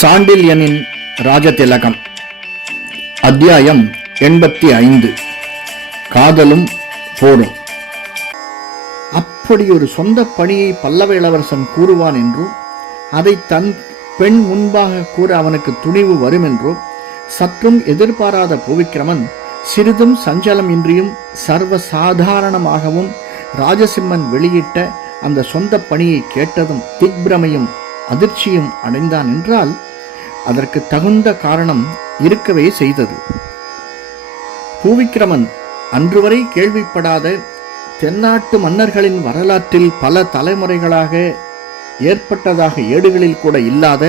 சாண்டில்யனின் ராஜதிலகம் அத்தியாயம் எண்பத்தி ஐந்து. காதலும் போரும். அப்படி ஒரு சொந்த பணியை பல்லவ இளவரசன் கூறுவான் என்றும் அதை தன் பெண் முன்பாக கூற அவனுக்கு துணிவு வரும் என்றும் சற்றும் எதிர்பாராத புவிக்கிரமன் சிறிதும் சஞ்சலம் இன்றியும் சர்வ சாதாரணமாகவும் ராஜசிம்மன் வெளியிட்ட அந்த சொந்த பணியை கேட்டதும் திக்பிரமையும் அதிர்ச்சியும் அடைந்தான் என்றால் அதற்கு தகுந்த காரணம் இருக்கவே செய்தது. பூவிக்கிரமன் அன்று வரை கேள்விப்படாத தென்னாட்டு மன்னர்களின் வரலாற்றில் பல தலைமுறைகளாக ஏற்பட்டதாக ஏடுகளில் கூட இல்லாத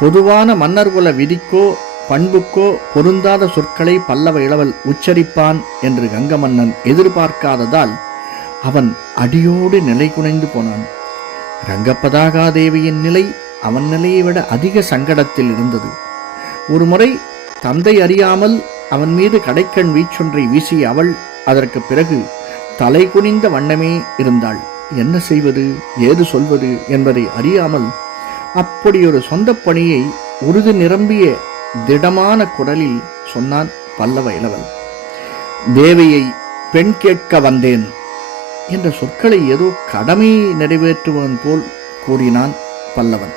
பொதுவான மன்னர்குல விதிக்கோ பண்புக்கோ பொருந்தாத சொற்களை பல்லவ இளவல் உச்சரிப்பான் என்று கங்கமன்னன் எதிர்பார்க்காததால் அவன் அடியோடு நிலை குனைந்து போனான். ரங்கப்பதாகாதேவியின் நிலை அவன் நிலையை விட அதிக சங்கடத்தில் இருந்தது. ஒரு முறை தந்தை அறியாமல் அவன் மீது கடைக்கண் வீச்சொன்றை வீசிய அவள் அதற்கு பிறகு தலை குனிந்த வண்ணமே இருந்தாள். என்ன செய்வது? ஏது சொல்வது? என்பதை அறியாமல் அப்படியொரு சொந்த பணியை உருது நிரம்பிய திடமான குரலில் சொன்னான் பல்லவ இளவன் தேவியை பெண் கேட்க வந்தேன். என்ற சொற்களை ஏதோ கடமை நிறைவேற்றுவன் போல் கூறினான் பல்லவன்.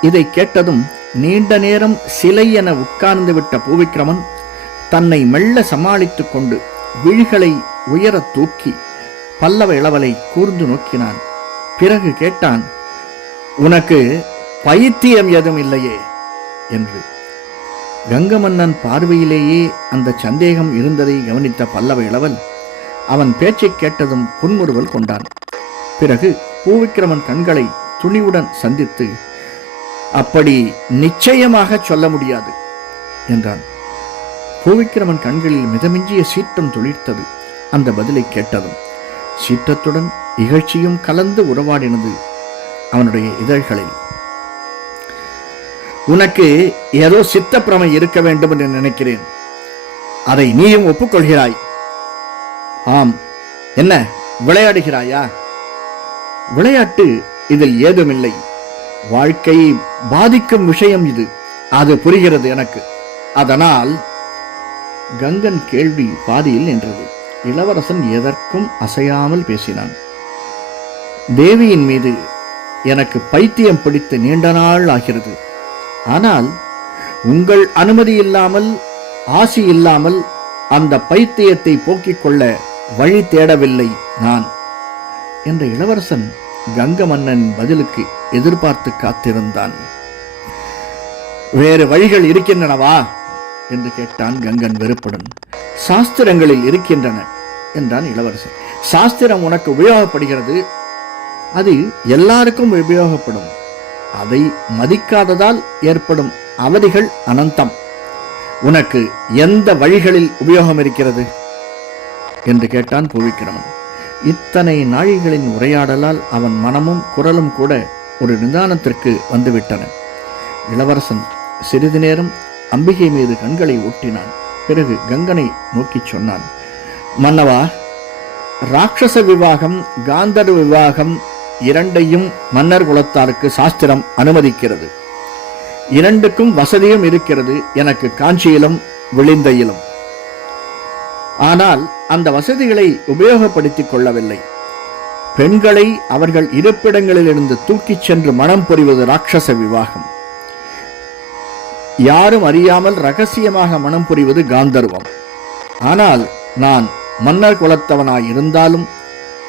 இதை கேட்டதும் நீண்ட நேரம் சிலை என உட்கார்ந்து விட்ட பூவிக்கிரமன் தன்னை மெல்ல சமாளித்துக் கொண்டு விழிகளை உயரத் தூக்கி பல்லவ இளவலை கூர்ந்து நோக்கினான். பிறகு கேட்டான் உனக்கு பைத்தியம் எதுவும் இல்லையே? என்று. கங்கமன்னன் பார்வையிலேயே அந்த சந்தேகம் இருந்ததை கவனித்த பல்லவ இளவல் அவன் பேச்சைக் கேட்டதும் புன்முறுவல் கொண்டான். பிறகு பூவிக்கிரமன் கண்களை துணிவுடன் சந்தித்து அப்படி நிச்சயமாக சொல்ல முடியாது என்றான். பூவிக்கிரமன் கண்களில் மிதமிஞ்சிய சீற்றம் துளிர்த்தது அந்த பதிலை கேட்டதும் சீற்றத்துடன் இகழ்ச்சியும் கலந்து உறவாடினது அவனுடைய இதழ்களில். உனக்கு ஏதோ சித்தப்பிரமை இருக்க வேண்டும் என்று நினைக்கிறேன். அதை நீயும் ஒப்புக்கொள்கிறாய். ஆம். என்ன விளையாடுகிறாயா? விளையாட்டு இதில் ஏதுமில்லை. வாழ்க்கையை பாதிக்கும் விஷயம் இது. அது புரிகிறது எனக்கு. அதனால் கங்கன் கேள்வி பாதியில் நின்றது. இளவரசன் எதற்கும் அசையாமல் பேசினான். தேவியின் மீது எனக்கு பைத்தியம் பிடித்து நீண்ட நாள் ஆகிறது. ஆனால் உங்கள் அனுமதி இல்லாமல் ஆசி இல்லாமல் அந்த பைத்தியத்தை போக்கிக் கொள்ள வழி தேடவில்லை நான் என்ற இளவரசன் கங்க மன்னன் பதிலுக்கு எதிர்பார்த்து காத்திருந்தான். வேறு வழிகள் இருக்கின்றனவா? என்று கேட்டான் கங்கன் வெறுப்புடன். சாஸ்திரங்களில் இருக்கின்றன என்றான் இளவரசன். சாஸ்திரம் உனக்கு உபயோகப்படுகிறது? அது எல்லாருக்கும் உபயோகப்படும். அதை மதிக்காததால் ஏற்படும் அவதிகள் அனந்தம். உனக்கு எந்த வழிகளில் உபயோகம் இருக்கிறது? என்று கேட்டான் பூவிக்கிரமன். இத்தனை நாழிகளின் உரையாடலால் அவன் மனமும் குரலும் கூட ஒரு நிதானத்திற்கு வந்துவிட்டன. இளவரசன் சிறிது நேரம் அம்பிகை மீது கண்களை ஊட்டினான். பிறகு கங்கனை நோக்கிச் சொன்னான் மன்னவா ராட்சச விவாகம் காந்தர் விவாகம் இரண்டையும் மன்னர் குலத்தாருக்கு சாஸ்திரம் அனுமதிக்கிறது. இரண்டுக்கும் வசதியும் இருக்கிறது. எனக்கு காஞ்சியிலும் விளிந்தையிலும். ஆனால் அந்த வசதிகளை உபயோகப்படுத்திக் கொள்ளவில்லை. பெண்களை அவர்கள் இருப்பிடங்களிலிருந்து தூக்கிச் சென்று மனம் புரிவது ராட்சச விவாகம். யாரும் அறியாமல் ரகசியமாக மனம் புரிவது காந்தர்வம். ஆனால் நான் மன்னர் குலத்தவனாய் இருந்தாலும்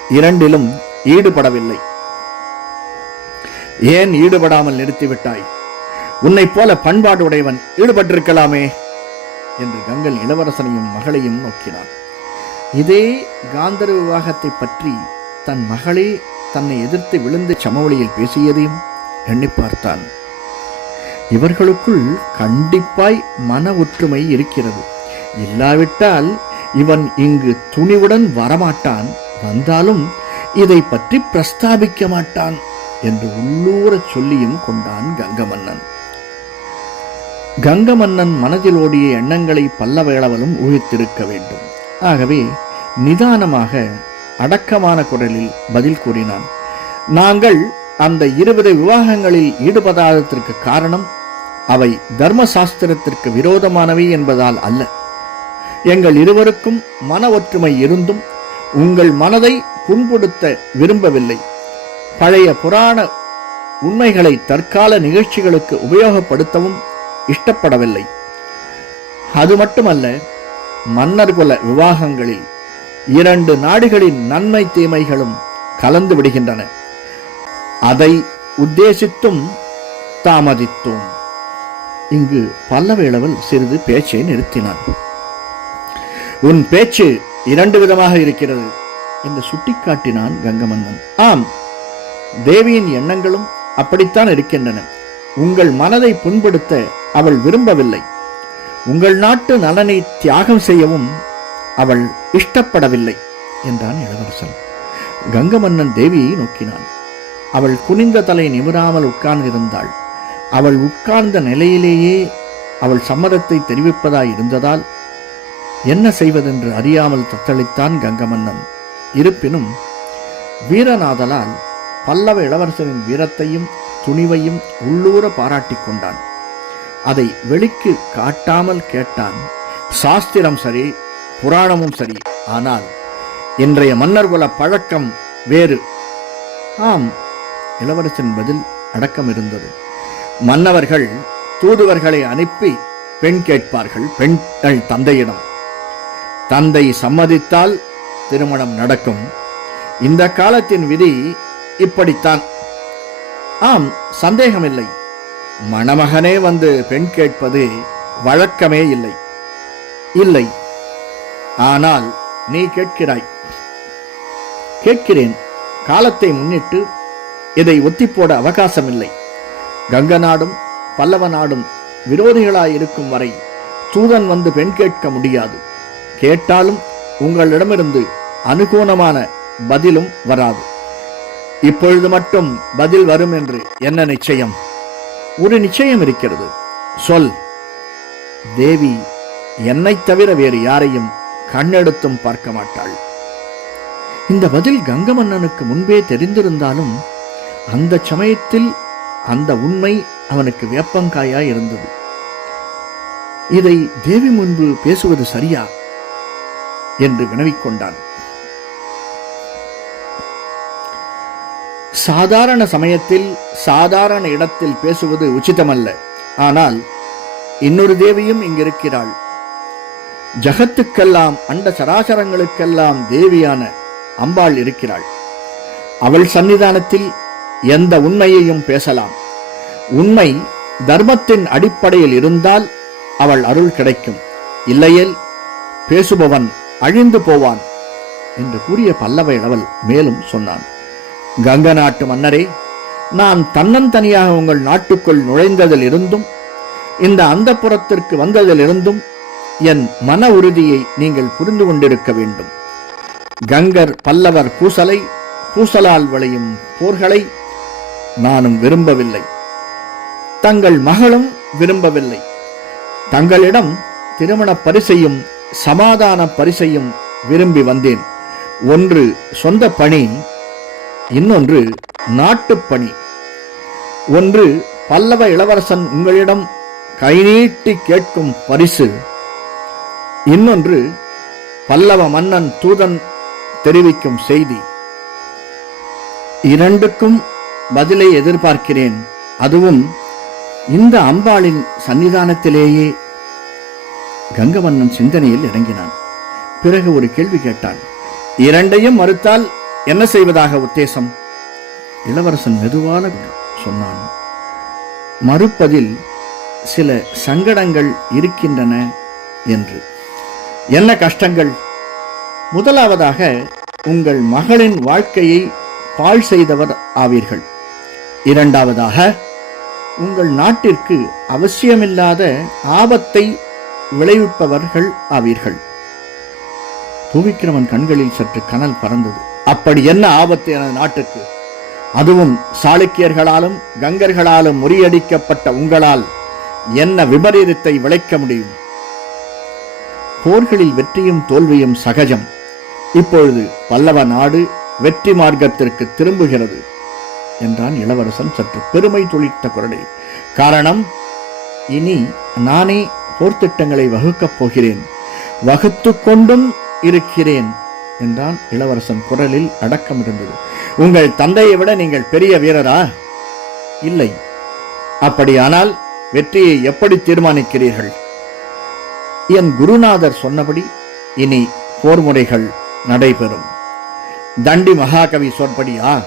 இரண்டிலும் ஈடுபடவில்லை. ஏன் ஈடுபடாமல் நிறுத்திவிட்டாய்? உன்னைப் போல பண்பாடு உடையவன் ஈடுபட்டிருக்கலாமே. என்று கங்கல் இளவரசனையும் மகளையும் நோக்கினான். இதே காந்தர் விவாகத்தை பற்றி தன் மகளே தன்னை எதிர்த்து விழுந்து சமவெளியில் பேசியதையும் எண்ணி பார்த்தான். இவர்களுக்குள் கண்டிப்பாய் மன ஒற்றுமை இருக்கிறது. இல்லாவிட்டால் இவன் இங்கு துணிவுடன் வரமாட்டான். வந்தாலும் இதை பற்றி பிரஸ்தாபிக்க மாட்டான் என்று உள்ளூரச் சொல்லியும் கொண்டான் கங்கமன்னன். கங்கமன்னன் மனதில் ஓடிய எண்ணங்களை பல்லவேளவலும் ஊகித்திருக்க வேண்டும். ஆகவே நிதானமாக அடக்கமான குரலில் பதில் கூறினான் நாங்கள் அந்த இருபது விவாகங்களில் ஈடுபடாததற்கு காரணம் அவை தர்மசாஸ்திரத்திற்கு விரோதமானவை என்பதால் அல்ல. எங்கள் இருவருக்கும் மன ஒற்றுமை இருந்தும் உங்கள் மனதை புண்படுத்த விரும்பவில்லை. பழைய புராண உண்மைகளை தற்கால நிகழ்ச்சிகளுக்கு உபயோகப்படுத்தவும் இஷ்டப்படவில்லை. அது மட்டுமல்ல மன்னர் குல விவாகங்களில் இரண்டு நாடுகளின் நன்மை தீமைகளும் கலந்து விடுகின்றன. அதை உத்தேசித்தும் தாமதித்தோம். இங்கு பல்லவேளவல் சிறிது பேச்சை நிறுத்தினான். உன் பேச்சு இரண்டு விதமாக இருக்கிறது என்று சுட்டிக்காட்டினான் கங்கமன்னன். ஆம் தேவியின் எண்ணங்களும் அப்படித்தான் இருக்கின்றன. உங்கள் மனதை புண்படுத்த அவள் விரும்பவில்லை. உங்கள் நாட்டு நலனை தியாகம் செய்யவும் அவள் இஷ்டப்படவில்லை என்றான் இளவரசன். கங்கமன்னன் தேவியை நோக்கினான். அவள் குனிந்த தலை நிமிராமல் உட்கார்ந்திருந்தாள். அவள் உட்கார்ந்த நிலையிலேயே அவள் சம்மதத்தை தெரிவிப்பதாய் இருந்ததால் என்ன செய்வதென்று அறியாமல் தத்தளித்தான் கங்கமன்னன். இருப்பினும் வீரநாதலால் பல்லவ இளவரசரின் வீரத்தையும் துணிவையும் உள்ளூர பாராட்டிக் கொண்டான். அதை வெளிக்கு காட்டாமல் கேட்டான். சாஸ்திரம் சரி புராணமும் சரி ஆனால் இன்றைய மன்னர்குல பழக்கம் வேறு. ஆம் இளவரசன் பதில் அடக்கம் இருந்தது மன்னவர்கள் தூதுவர்களை அனுப்பி பெண் கேட்பார்கள் பெண்கள் தந்தையிடம். தந்தை சம்மதித்தால் திருமணம் நடக்கும். இந்த காலத்தின் விதி இப்படித்தான். ஆம் சந்தேகமில்லை. மணமகனே வந்து பெண் கேட்பது வழக்கமே இல்லை. இல்லை. ஆனால் நீ கேட்கிறாய். கேட்கிறேன். காலத்தை முன்னிட்டு இதை ஒத்திப்போட அவகாசமில்லை. கங்க நாடும் பல்லவ நாடும் விரோதிகளாய் இருக்கும் வரை தூதன் வந்து பெண் கேட்க முடியாது. கேட்டாலும் உங்களிடமிருந்து அனுகூலமான பதிலும் வராது. இப்பொழுது மட்டும் பதில் வரும் என்று என்ன நிச்சயம்? ஒரு நிச்சயம் இருக்கிறது. சொல். தேவி என்னை தவிர வேறு யாரையும் கண்ணெடுத்தும் பார்க்க மாட்டாள். இந்த பதில் கங்கமன்னனுக்கு முன்பே தெரிந்திருந்தாலும் அந்த சமயத்தில் அந்த உண்மை அவனுக்கு வேப்பங்காயா இருந்தது. இதை தேவி முன்பு பேசுவது சரியா? என்று வினவிக் சாதாரண சமயத்தில் சாதாரண இடத்தில் பேசுவது உச்சிதமல்ல. ஆனால் இன்னொரு தேவியும் இங்கிருக்கிறாள். ஜகத்துக்கெல்லாம் அண்ட சராசரங்களுக்கெல்லாம் தேவியான அம்பாள் இருக்கிறாள். அவள் சன்னிதானத்தில் எந்த உண்மையையும் பேசலாம். உண்மை தர்மத்தின் அடிப்படையில் இருந்தால் அவள் அருள் கிடைக்கும். இல்லையேல் பேசுபவன் அழிந்து போவான் என்று கூறிய பல்லவ இளவல் மேலும் சொன்னான். கங்க நாட்டு மன்னரே நான் தன்னந்தனியாக உங்கள் நாட்டுக்குள் நுழைந்ததில் இருந்தும் இந்த அந்தப்புறத்திற்கு வந்ததிலிருந்தும் என் மன உறுதியை நீங்கள் புரிந்து கொண்டிருக்க வேண்டும். கங்கர் பல்லவர் பூசலை பூசலால் விளையும் போர்களை நானும் விரும்பவில்லை. தங்கள் மகளும் விரும்பவில்லை. தங்களிடம் திருமண பரிசையும் சமாதான பரிசையும் விரும்பி வந்தேன். ஒன்று சொந்த பணி இன்னொன்று நாட்டுப்பணி. ஒன்று பல்லவ இளவரசன் உங்களிடம் கை நீட்டி கேட்கும் பரிசு. இன்னொன்று பல்லவ மன்னன் தூதன் தெரிவிக்கும் செய்தி. இரண்டுக்கும் பதிலை எதிர்பார்க்கிறேன். அதுவும் இந்த அம்பாளின் சன்னிதானத்திலேயே. கங்கவண்ணன் சிந்தனையில் இறங்கினான். பிறகு ஒரு கேள்வி கேட்டான். இரண்டையும் மறுத்தால் என்ன செய்வதாக உத்தேசம்? இளவரசன் மெதுவான சொன்னான். மறுப்பதில் சில சங்கடங்கள் இருக்கின்றன என்று. என்ன கஷ்டங்கள்? முதலாவதாக உங்கள் மகளின் வாழ்க்கையை பாழ் செய்தவர் ஆவீர்கள். இரண்டாவதாக உங்கள் நாட்டிற்கு அவசியமில்லாத ஆபத்தை விளைவிப்பவர்கள் ஆவீர்கள். பூவிக்கிரமன் கண்களில் சற்று கனல் பறந்தது. அப்படி என்ன ஆபத்து எனது நாட்டுக்கு? அதுவும் சாளுக்கியர்களாலும் கங்கர்களாலும் முறியடிக்கப்பட்ட உங்களால் என்ன விபரீதத்தை விளைக்க முடியும்? போர்களில் வெற்றியும் தோல்வியும் சகஜம். இப்பொழுது பல்லவ நாடு வெற்றி மார்க்கத்திற்கு திரும்புகிறது என்றான் இளவரசன் சற்று பெருமை துளித்த குரலில். காரணம் இனி நானே போர்த்திட்டங்களை வகுக்கப் போகிறேன். வகுத்து கொண்டும் இருக்கிறேன். என்றான் இளவரசன் குரலில் அடக்கம் இருந்தது உங்கள் தந்தையை விட நீங்கள் பெரிய வீரரா? இல்லை. அப்படியானால் வெற்றியை எப்படி தீர்மானிக்கிறீர்கள்? என் குருநாதர் சொன்னபடி இனி போர் முறைகள் நடைபெறும். தண்டி மகாகவி சொற்படியா?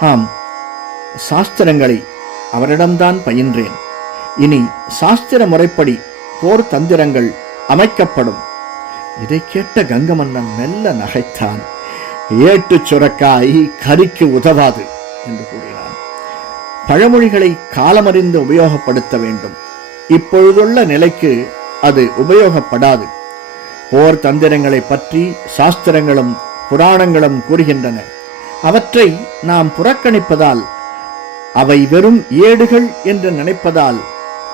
ஆம். சாஸ்திரங்களை அவரிடம்தான் பயின்றேன். இனி சாஸ்திர முறைப்படி போர் தந்திரங்கள் அமைக்கப்படும். இதை கேட்ட கங்கமன்னன் மெல்ல நகைத்தான். ஏட்டு சுரக்காய் கரிக்கு உதவாது என்று கூறினான். பழமொழிகளை காலமறிந்து உபயோகப்படுத்த வேண்டும். இப்பொழுதுள்ள நிலைக்கு அது உபயோகப்படாது. போர் தந்திரங்களை பற்றி சாஸ்திரங்களும் புராணங்களும் கூறுகின்றன. அவற்றை நாம் புறக்கணிப்பதால் அவை வெறும் ஏடுகள் என்று நினைப்பதால்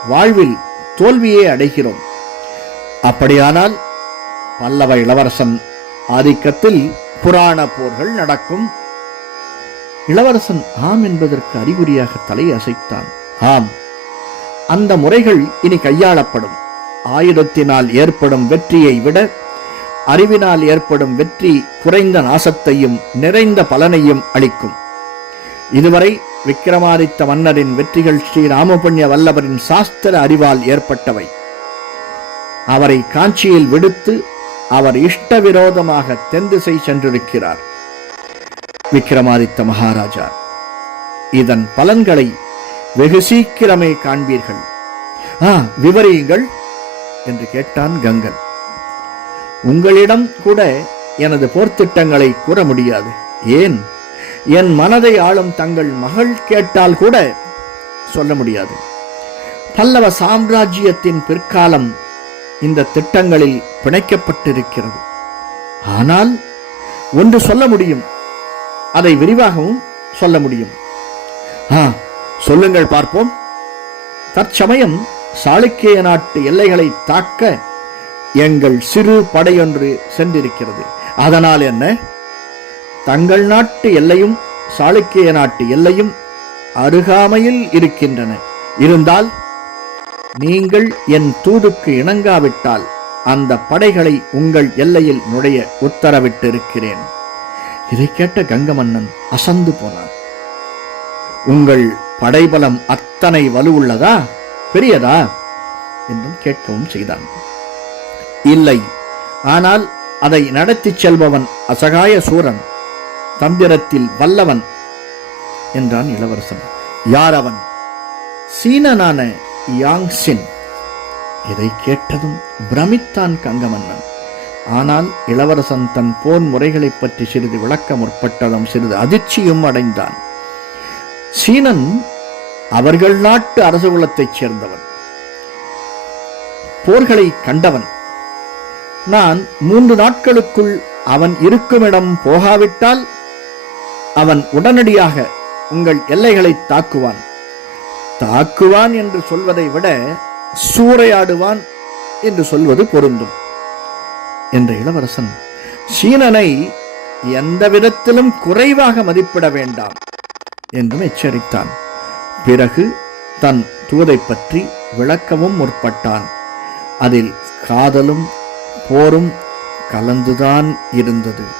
வாழ்வில் தோல்வியே அடைகிறோம். அப்படியானால் பல்லவ இளவரசன் ஆதிக்கத்தில் புராண போர்கள் நடக்கும். இளவரசன் ஆம் என்பதற்கு அறிகுறியாக தலையை அசைத்தான் ஆம் அந்த முறைகள் இனி கையாளப்படும். ஆயுதத்தினால் ஏற்படும் வெற்றியை விட அறிவினால் ஏற்படும் வெற்றி குறைந்த நாசத்தையும் நிறைந்த பலனையும் அளிக்கும். இதுவரை விக்கிரமாதித்த மன்னரின் வெற்றிகள் ஸ்ரீ ராமபுண்ணிய வல்லவரின் சாஸ்திர அறிவால் ஏற்பட்டவை. அவரை காஞ்சியில் விடுத்து அவர் இஷ்ட விரோதமாக தென்திசை சென்றிருக்கிறார். விக்கிரமாதித்த மகாராஜா இதன் பலன்களை வெகு சீக்கிரமே காண்பீர்கள். ஆ விவரியுங்கள் என்று கேட்டான் கங்கன். உங்களிடம் கூட எனது போர்த்திட்டங்களை கூற முடியாது. ஏன்? என் மனதை ஆளும் தங்கள் மகள் கேட்டால் கூட சொல்ல முடியாது. பல்லவ சாம்ராஜ்யத்தின் பிற்காலம் இந்த திட்டங்களில் பிணைக்கப்பட்டிருக்கிறது. ஆனால் ஒன்று சொல்ல முடியும். அதை விரிவாகவும் சொல்ல முடியும். ஆ சொல்லுங்கள் பார்ப்போம். தற்சமயம் சாளுக்கிய நாட்டு எல்லைகளை தாக்க எங்கள் சிறு படையொன்று சென்றிருக்கிறது. அதனால் என்ன? தங்கள் நாட்டு எல்லையும் சாளுக்கிய நாட்டு எல்லையும் அருகாமையில் இருக்கின்றன. இருந்தால் நீங்கள் என் தூதுக்கு இணங்காவிட்டால் அந்த படைகளை உங்கள் எல்லையில் நுழைய உத்தரவிட்டிருக்கிறேன். இதை கேட்ட கங்கமன்னன் அசந்து போனான். உங்கள் படைபலம் அத்தனை வலுவுள்ளதா பெரியதா? என்றும் கேட்கவும் செய்தான். இல்லை ஆனால் அதை நடத்திச் செல்பவன் அசகாய சூரன் தந்திரத்தில் வல்லவன் என்றான் இளவரசன். யார் அவன்? சீனனான யாங்சின். இதை கேட்டதும் பிரமித்தான் கங்கமன்னன். ஆனால் இளவரசன் தன் போர் முறைகளைப் பற்றி சிறிது விளக்க முற்பட்டதும் சிறிது அதிர்ச்சியும் அடைந்தான். சீனன் அவர்கள் நாட்டு அரசகுலத்தைச் சேர்ந்தவன். போர்களை கண்டவன். நான் மூன்று நாட்களுக்குள் அவன் இருக்குமிடம் போகாவிட்டால் அவன் உடனடியாக உங்கள் எல்லைகளை தாக்குவான். தாக்குவான் என்று சொல்வதை விட சூறையாடுவான் என்று சொல்வது பொருந்தும். என்ற இளவரசன் சீனனை எந்த விதத்திலும் குறைவாக மதிப்பிட வேண்டாம் என்றும் எச்சரித்தான். பிறகு தன் தூதை பற்றி விளக்கவும் முற்பட்டான். அதில் காதலும் போரும் கலந்துதான் இருந்தது.